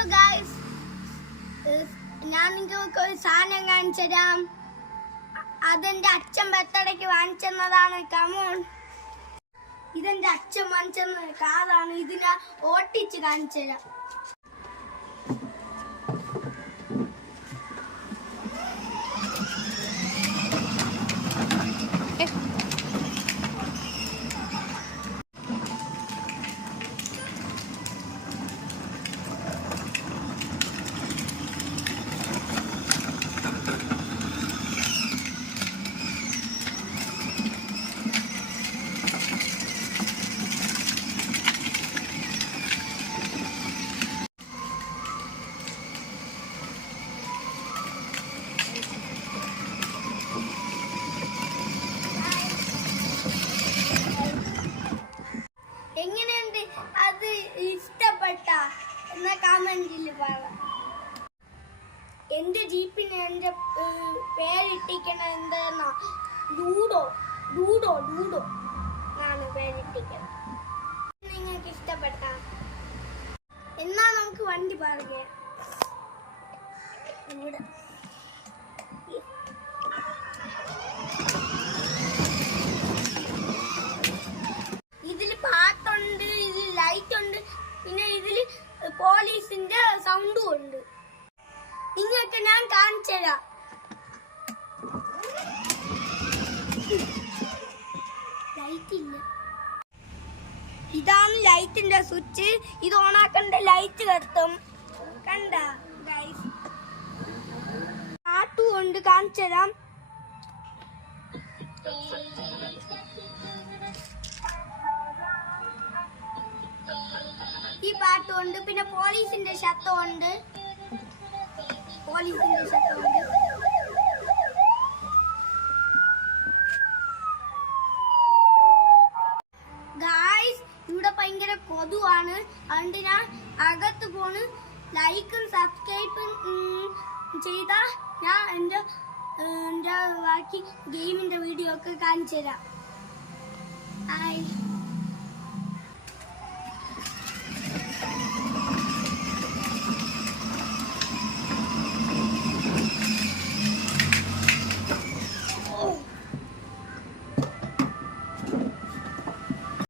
Hello guys, ഞാൻ നിങ്ങൾക്ക് ഒരു സാധനം കാണിച്ചു തരാം. അതെന്റെ അച്ഛൻ ബർത്ത്ഡേക്ക് വാങ്ങിച്ചെന്നതാണ്. കമോൺ, ഇതെന്റെ അച്ഛൻ വാങ്ങിച്ചെന്ന കാറാണ്. ഇതിനെ ഓട്ടിച്ച് കാണിച്ചു തരാം. എങ്ങനെയുണ്ട്? അത് ഇഷ്ടപ്പെട്ട എന്ന കമന്റിൽ പറ. എന്റെ ജീപ്പിന് എന്റെ പേരിട്ടിക്കണ എന്താ? ലൂഡോ ലൂഡോ ലൂഡോ ആണ് പേരിട്ടിക്കണം. നിങ്ങൾക്ക് ഇഷ്ടപ്പെട്ട എന്നാ നമുക്ക് വണ്ടി പറയാം. ഇവിടെ പാട്ടുണ്ട്, ഇതിൽ ലൈറ്റ് ഉണ്ട്, പിന്നെ ഇതില് പോലീസിന്റെ സൗണ്ടും ഉണ്ട്. നിങ്ങൾക്ക് ഞാൻ കാണിച്ചു തരാം. ലൈറ്റ് ഇല്ല. ഇതാണ് ലൈറ്റിന്റെ സ്വിച്ച്. ഇത് ഓണാക്കണ്ട, ലൈറ്റ് കത്തും. കണ്ട ഗൈസ്, പാട്ടും ഉണ്ട്, കാണിച്ചു തരാം. ഈ പാട്ടുണ്ട്, പിന്നെ പോലീസിന്റെ ശബ്ദമുണ്ട്. ഗായ്സ്, ഇവിടെ ഭയങ്കര കൊതുവാണ്. അതുകൊണ്ട് ഞാൻ അകത്ത് പോണ്. ലൈക്കും സബ്സ്ക്രൈബും ചെയ്താ ഞാൻ എന്റെ ബാക്കി ഗെയിമിന്റെ വീഡിയോ ഒക്കെ കാണിച്ചു തരാം.